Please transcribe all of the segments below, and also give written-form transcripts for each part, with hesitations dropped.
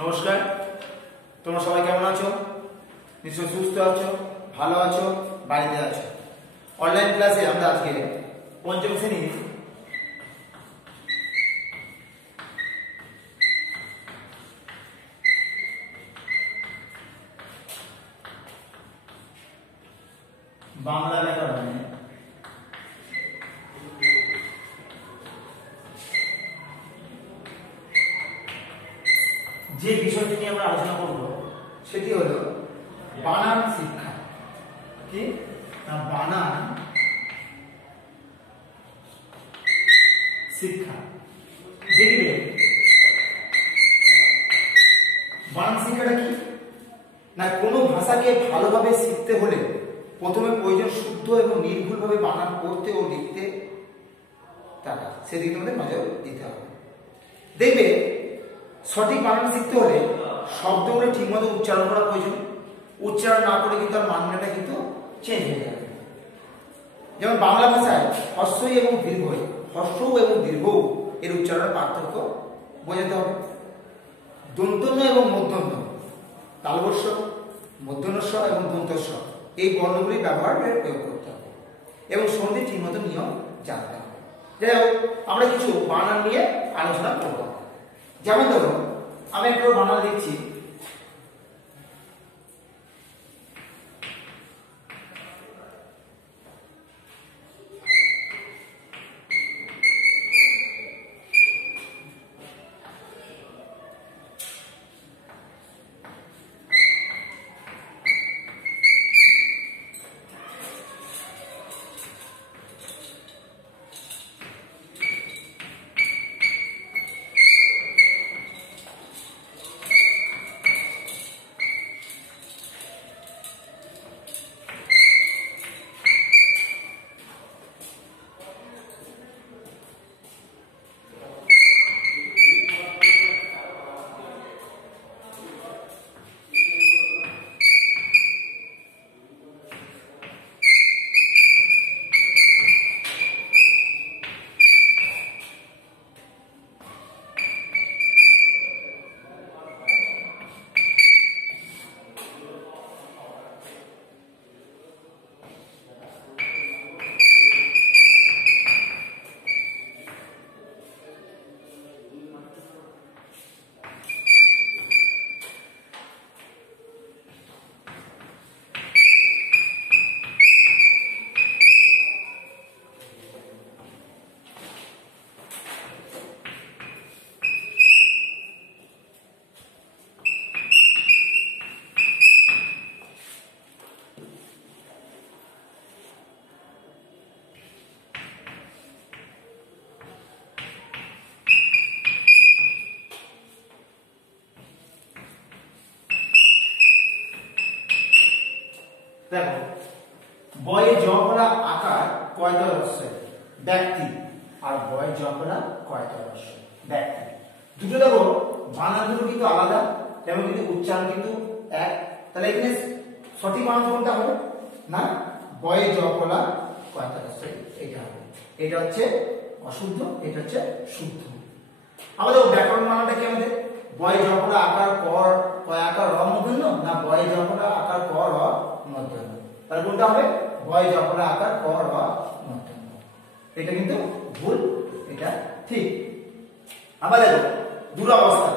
নমস্কার, তোমরা সবাই কেমন আছো? নিশ্চয়ই সুস্থ আছো, ভালো আছো, বাড়িতে আছো। অনলাইন ক্লাসে আমরা আজকে পঞ্চম শ্রেণীর বাংলা ব্যাকরণে যে বিষয়টি নিয়ে আমরা আলোচনা করব সেটি হলো বানান শিক্ষা। কি না, বানান শিক্ষা। দেখবে বানান শিক্ষাটা কি না, কোনো ভাষাকে ভালোভাবে শিখতে হলে প্রথমে প্রয়োজন শুদ্ধ এবং নির্ভুলভাবে বানান পড়তে ও লিখতে, তারা সেদিকে তোমাদের নজর দিতে হবে। দেখবে সঠিক বানান শিখতে হলে শব্দগুলো ঠিকমতো উচ্চারণ করা প্রয়োজন। উচ্চারণ না করে কিন্তু তার মানেটা কিন্তু চেঞ্জ হয়ে যাবে। যেমন বাংলা ভাষায় হ্রস্বই এবং দীর্ঘই, হ্রস্ব এবং দীর্ঘ এর উচ্চারণের পার্থক্য বোঝাতে হবে। দন্তন্য এবং মূর্ধন্য, তালবস্য, মূর্ধন্যস্ব এবং দন্তস্ব এই বর্ণগুলি ব্যবহারের প্রয়োগ করতে হবে এবং সন্ধি ঠিকমতো নিয়ম জানতে হবে। যাই হোক, আমরা কিছু বানান নিয়ে আলোচনা করব। যেমন ধরো, আমি একটু বানান লিখছি। দেখো, বয়ে জফলা আকার কয়তর হ্রস্বই ব্যক্তি, আর বয়ে জফলা কয়তর হ্রস্বই ব্যক্তি। দুটো দেখো বানান দুটো কিন্তু আলাদা এবং কিন্তু উচ্চারণ কিন্তু এক। তাহলে এখানে সঠিক বানান কোনটা হবে না, বয়ে জফলা কয়তর হ্রস্বই, এটা হবে। এটা হচ্ছে অশুদ্ধ, এটা হচ্ছে শুদ্ধ। আমাদের ব্যাকরণ বানানটা কি, আমাদের বয়ে জফলা আকার কর কয় আকার র মূর্ধন্য, না বয়ে জফলা আকার ক র মূর্ধন্য। তাহলে কোনটা হবে, বয়ে জফলা আকার ক র মূর্ধন্য। এটা কিন্তু ভুল, এটা ঠিক। আবার দেখো দুটো অবস্থা,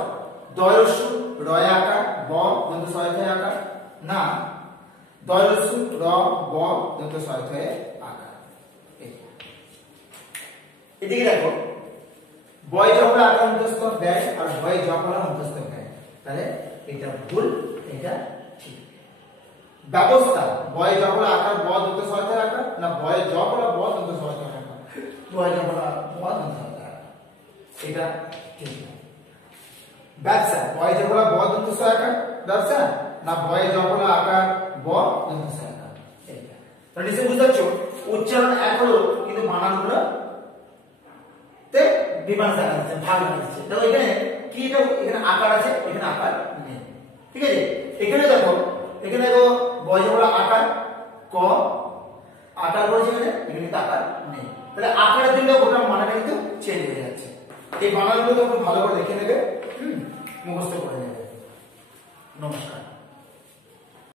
দয়স্য রয় আকার ব দন্ত সহায়তায় আকার, না দয়স্য র ব দন্ত সহায়তায় আকার। এদিকে দেখো বয়ে জফলা আকার অন্তস্থ ব্যয় আর বয়ে জফলা অন্তস্থ ব্যয়, তাহলে এটা ভুল, এটা ঠিক। ব্যবস্থা বয়ে জফলা আকার ব দন্ত সহায়তায় আকার, না বয়ে জফলা ব দন্ত সহায়তায় আকার, বয়ে জফলা ব দন্ত সহায়তায় আকার, এটা ঠিক। ব্যবসা বয়ে জফলা ব দন্ত সহায়তায় ব্যবসা, না বয়ে জফলা আকার ব দন্ত সহায়তায়, এটা। তাহলে নিশ্চয়ই বুঝতে পারছো উচ্চারণ এক হলো কিন্তু বানানগুলো তে বিভাগ দেখাচ্ছে, ভাগ দেখাচ্ছে। দেখো এখানে কি, এটা এখানে আকার আছে, এখানে আকার নেই, ঠিক আছে। এখানে দেখো বয়ে জফলা আকার ক আকার রয়েছে, এখানে কিন্তু আকার নেই। তাহলে আকারের জন্য গোটা মানাটা কিন্তু চেঞ্জ হয়ে যাচ্ছে। এই বানানগুলো তোমরা ভালো করে দেখে নেবে, মুখস্থ করে নেবে। নমস্কার।